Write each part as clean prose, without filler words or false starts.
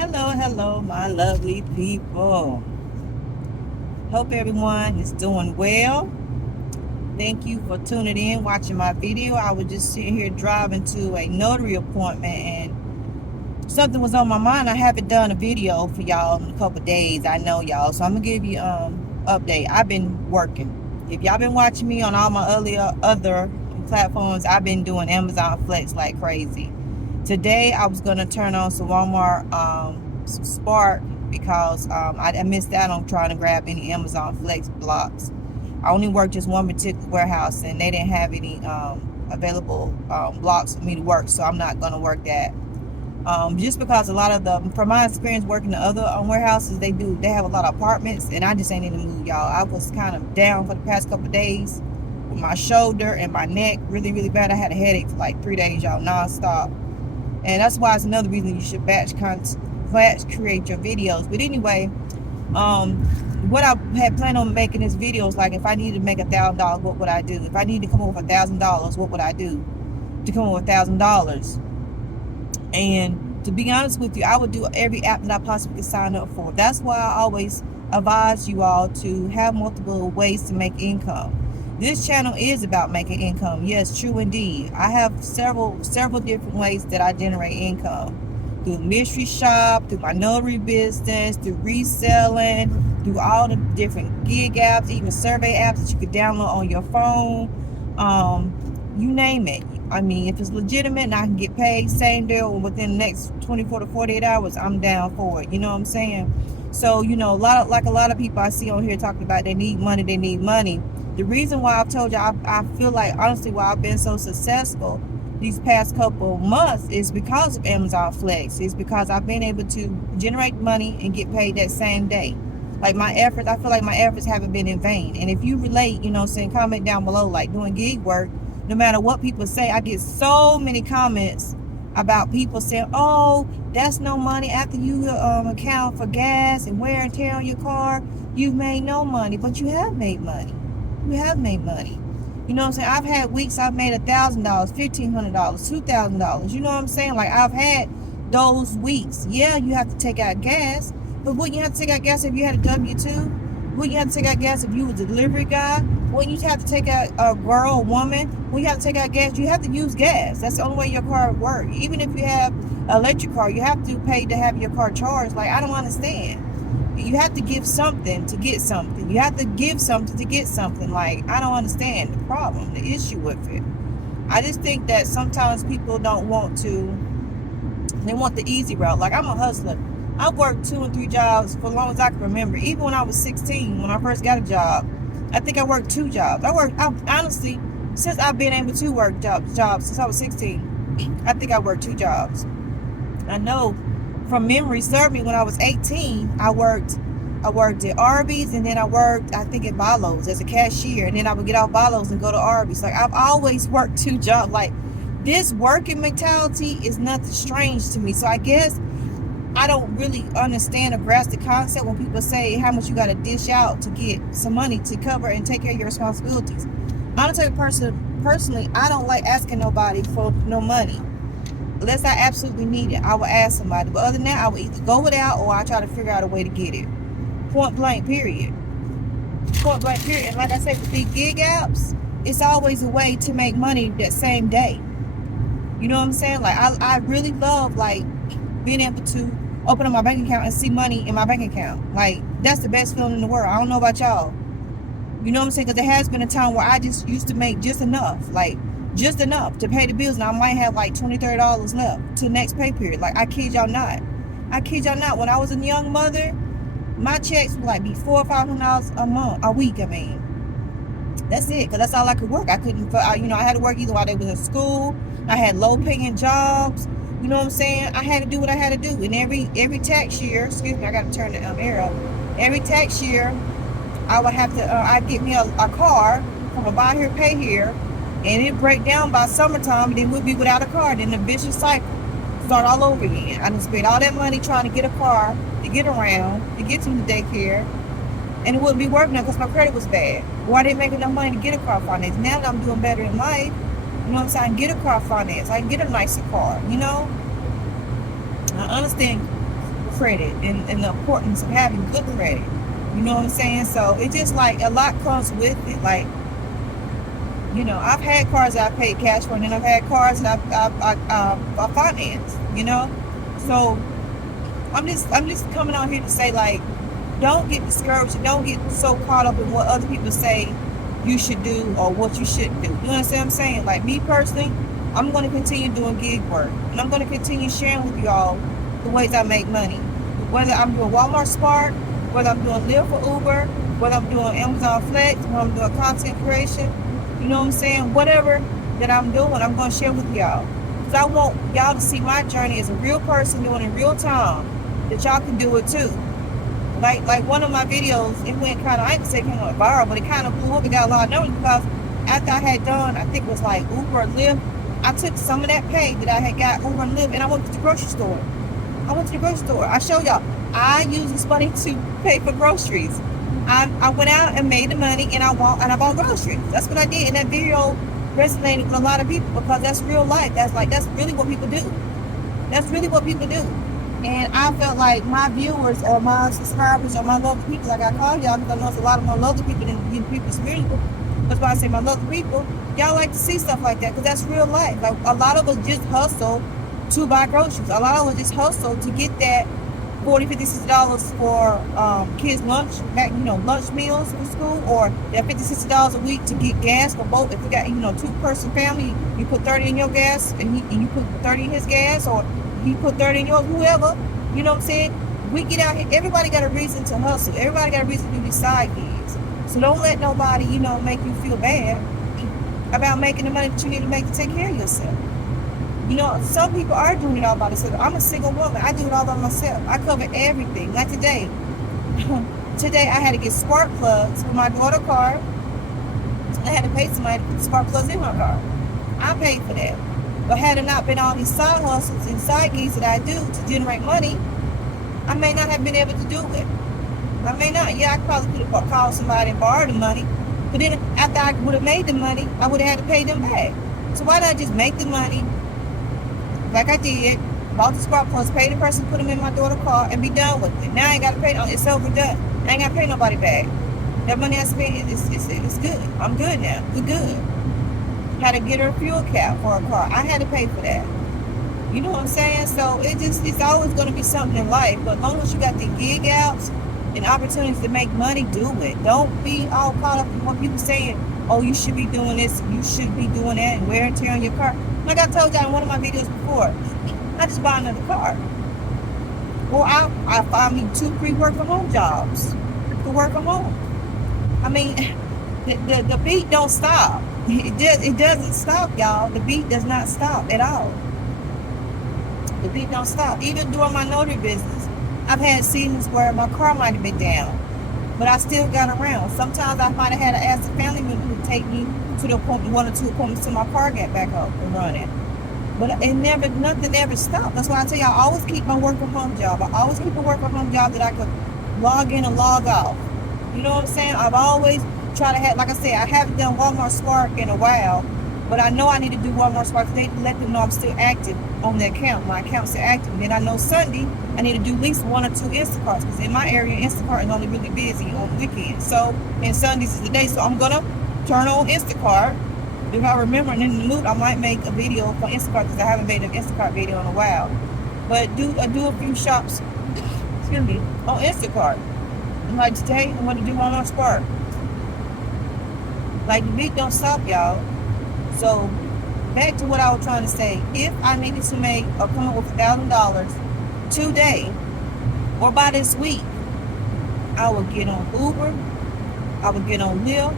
Hello, my lovely people. Hope everyone is doing well. Thank you for tuning in, watching my video. I was just sitting here driving to a notary appointment and something was on my mind. I haven't done a video for y'all in a couple days. I know y'all, so I'm gonna give you update. I've been working. If y'all been watching me on all my other platforms, I've been doing Amazon Flex like crazy. Today I was gonna turn on some Walmart some Spark because I missed out on trying to grab any Amazon Flex blocks. I only worked just one particular warehouse and they didn't have any available blocks for me to work, so I'm not gonna work that. Just because a lot of from my experience working the other warehouses, they have a lot of apartments, and I just ain't in the mood, y'all. I was kind of down for the past couple of days with my shoulder and my neck really, really bad. I had a headache for like 3 days, y'all, nonstop. And that's why it's another reason you should batch create your videos. But anyway, what I had planned on making this video is like, if I needed to make $1,000, what would I do? If I needed to come up with $1,000, what would I do to come up with $1,000? And to be honest with you, I would do every app that I possibly could sign up for. That's why I always advise you all to have multiple ways to make income. This channel is about making income. Yes, true indeed. I have several different ways that I generate income. Through mystery shop, through my notary business, through reselling, through all the different gig apps, even survey apps that you could download on your phone. You name it. I mean, if it's legitimate and I can get paid same day or within the next 24 to 48 hours, I'm down for it. You know what I'm saying? So, you know, a lot of people I see on here talking about they need money. The reason why I've told you I feel like, honestly, why I've been so successful these past couple months is because of Amazon Flex. It's because I've been able to generate money and get paid that same day. Like I feel like my efforts haven't been in vain. And if you relate, you know what I'm saying, comment down below, like doing gig work, no matter what people say. I get so many comments about people saying, oh, that's no money after you account for gas and wear and tear on your car. You've made no money. But you have made money. You have made money. You know what I'm saying? I've had weeks I've made $1,000, $1,500, $2,000. You know what I'm saying? Like, I've had those weeks. Yeah, you have to take out gas, but wouldn't you have to take out gas if you had a W-2? Wouldn't you have to take out gas if you was a delivery guy? Wouldn't you have to take out a girl, a woman? When you have to take out gas, you have to use gas. That's the only way your car would work. Even if you have an electric car, you have to pay to have your car charged. Like, I don't understand. You have to give something to get something. You have to give something to get something. Like, I don't understand the problem, the issue with it. I just think that sometimes people don't want to, they want the easy route. Like, I'm a hustler. I've worked 2 and 3 jobs for as long as I can remember. Even when I was 16, when I first got a job, I think I worked 2 jobs. Honestly, since I've been able to work jobs since I was 16, I think I worked 2 jobs. I know from memory served me when I was 18, I worked at Arby's, and then I worked, I think, at Barlow's as a cashier, and then I would get off Barlow's and go to Arby's. Like, I've always worked 2 jobs. Like, this working mentality is nothing strange to me. So I guess I don't really understand or grasp the concept when people say how much you got to dish out to get some money to cover and take care of your responsibilities. I'm the type of person, personally, I don't like asking nobody for no money. Unless I absolutely need it, I will ask somebody. But other than that, I will either go without or I try to figure out a way to get it. Point blank, period. Point blank, period. And like I said, with these gig apps, it's always a way to make money that same day. You know what I'm saying? Like, I really love, like, being able to open up my bank account and see money in my bank account. Like, that's the best feeling in the world. I don't know about y'all. You know what I'm saying? Because there has been a time where I just used to make just enough. Like, just enough to pay the bills, and I might have like $20, $30 left to the next pay period. Like, I kid y'all not. When I was a young mother, my checks would like be $400 or $500 a week. I mean, that's it, because that's all I could work. I couldn't, you know, I had to work either while they was in school. I had low paying jobs. You know what I'm saying? I had to do what I had to do. And every tax year, excuse me, I got to turn the air up. Every tax year, I would have to, I'd get me a car from a buy here, pay here, and it break down by summertime, and then we'd be without a car. Then the vicious cycle start all over again. I done spent all that money trying to get a car, to get around, to get to the daycare, and it wouldn't be working out because my credit was bad. Well, I didn't make enough money to get a car finance. Now that I'm doing better in life, you know what I'm saying, I can get a car finance. I can get a nicer car, you know? I understand credit and the importance of having good credit. You know what I'm saying? So it just like a lot comes with it. Like, you know, I've had cars that I paid cash for, and then I've had cars that I financed. You know, so I'm just coming out here to say, like, don't get discouraged and don't get so caught up in what other people say you should do or what you shouldn't do. You understand what I'm saying? Like, me personally, I'm going to continue doing gig work, and I'm going to continue sharing with y'all the ways I make money. Whether I'm doing Walmart Spark, whether I'm doing Lyft or Uber, whether I'm doing Amazon Flex, whether I'm doing content creation, you know what I'm saying? Whatever that I'm doing, I'm going to share with y'all. Because I want y'all to see my journey as a real person doing it in real time, that y'all can do it too. Like one of my videos, it went kind of, I ain't gonna say it went viral, but it kind of blew up and got a lot of numbers because after I had done, I think it was like Uber or Lyft, I took some of that pay that I had got Uber and Lyft, and I went to the grocery store. I showed y'all, I use this money to pay for groceries. I went out and made the money, and I bought groceries. That's what I did. And that video resonated with a lot of people because that's real life. That's really what people do. That's really what people do. And I felt like my viewers or my subscribers or my lovely people, like I call y'all, because I know it's a lot of more lovely people than people spiritual. That's why I say my lovely people. Y'all like to see stuff like that because that's real life. Like, a lot of us just hustle to buy groceries. A lot of us just hustle to get that $40, $50, $60 for kids' lunch, lunch meals for school, or that $50, $60 a week to get gas for both. If you got, two-person family, you put 30 in your gas and you put 30 in his gas, or he put 30 in yours, whoever. You know what I'm saying? We get out here, everybody got a reason to hustle. Everybody got a reason to do these side gigs. So don't let nobody, make you feel bad about making the money that you need to make to take care of yourself. Some people are doing it all by themselves. I'm a single woman. I do it all by myself. I cover everything. Like today. Today I had to get spark plugs for my daughter's car. I had to pay somebody to put spark plugs in my car. I paid for that. But had it not been all these side hustles and side gigs that I do to generate money, I may not have been able to do it. I may not. Yeah, I probably could have called somebody and borrowed the money. But then after I would have made the money, I would have had to pay them back. So why not just make the money like I did, bought the spark plugs, pay the person, put them in my daughter's car, and be done with it. Now I ain't got to pay. It's overdone. I ain't got to pay nobody back. That money I spent, it's good. I'm good now. We're good. Had to get her a fuel cap for a car. I had to pay for that. You know what I'm saying? So it's always going to be something in life. But as long as you got the gig outs and opportunities to make money, do it. Don't be all caught up in what people saying. Oh, you should be doing this, you should be doing that, and wear and tear on your car. Like I told y'all in one of my videos before, I just buy another car. Or I find me 2-3 work from home jobs to work from home. I mean, the beat don't stop. It doesn't stop, y'all. The beat does not stop at all. The beat don't stop. Even doing my notary business, I've had seasons where my car might have been down, but I still got around. Sometimes I might have had to ask a family member to take me to the appointment, 1 or 2 appointments till my car got back up and running. But nothing ever stopped. That's why I tell you, I always keep my work from home job. I always keep a work from home job that I could log in and log off. You know what I'm saying? I've always tried to have, like I said, I haven't done Walmart Spark in a while, but I know I need to do Walmart Spark. They let them know I'm still active on the account. My account's still active. And then I know Sunday I need to do at least 1 or 2 Instacarts, because in my area, Instacart is only really busy on the weekends. So, and Sundays is the day. So I'm gonna turn on Instacart. If I remember and in the mood, I might make a video for Instacart, because I haven't made an Instacart video in a while. But do a few shops, excuse me, on Instacart. And like today, I'm gonna do Walmart Spark. Like, the beat don't stop, y'all. So back to what I was trying to say. If I needed to make or come up with $1,000 today or by this week, I would get on Uber, I would get on Lyft,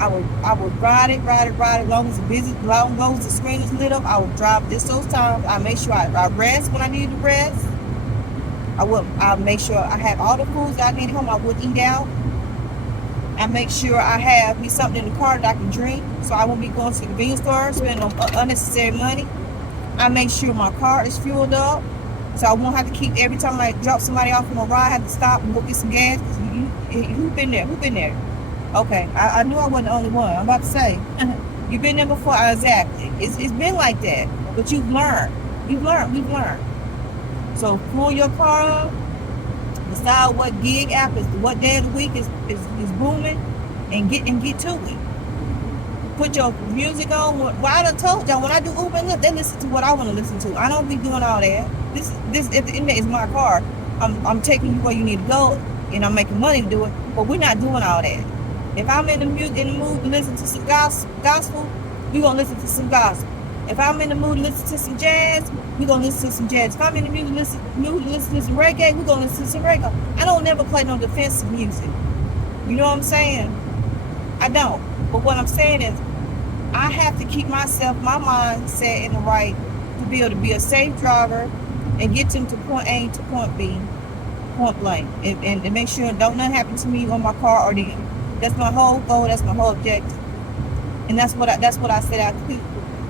I would ride it as long as the screen is lit up. I would drive those times. I make sure I rest when I need to rest. I make sure I have all the foods that I need at home. I would eat out. I make sure I have me something in the car that I can drink, so I won't be going to the convenience store spending unnecessary money. I make sure my car is fueled up, so I won't have to keep, every time I drop somebody off on a ride, I have to stop and go get some gas. Who been there? Okay, I knew I wasn't the only one. I'm about to say, you've been there before. Exactly. It's been like that, but we've learned. So pull your car up, decide what gig app is, what day of the week is booming, and get to it. Put your music on. Well, I done told y'all, when I do Uber and Lyft, they listen to what I want to listen to. I don't be doing all that. This at the end of the day is my car. I'm taking you where you need to go, and I'm making money to do it. But we're not doing all that. If I'm in the mood to listen to some gospel, we gonna listen to some gospel. If I'm in the mood to listen to some jazz, we gonna listen to some jazz. If I'm in the mood to listen to some reggae, we gonna listen to some reggae. I don't never play no defensive music. You know what I'm saying? I don't. But what I'm saying is, I have to keep my mind set in the right to be able to be a safe driver and get them to point A to point B, point blank, and make sure don't nothing happen to me on my car or them. That's my whole goal. That's my whole objective, and that's what I set out to do.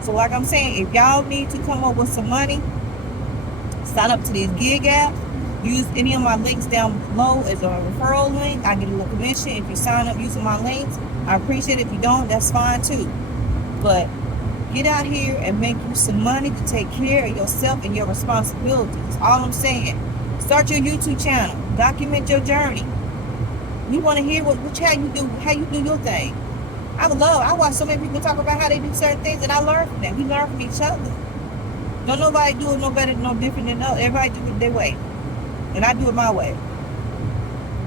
So, like I'm saying, if y'all need to come up with some money, sign up to these gig apps. Use any of my links down below as a referral link. I get a little commission if you sign up using my links. I appreciate it. If you don't, that's fine too. But get out here and make you some money to take care of yourself and your responsibilities. All I'm saying. Start your YouTube channel. Document your journey. You want to hear how you do your thing. I watch so many people talk about how they do certain things, and I learn from them. We learn from each other. Don't nobody do it no better, no different than others. Everybody do it their way. And I do it my way.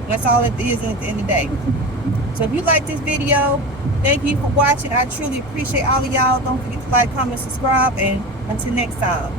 That's all it is at the end of the day. So if you like this video, thank you for watching. I truly appreciate all of y'all. Don't forget to like, comment, subscribe, and until next time.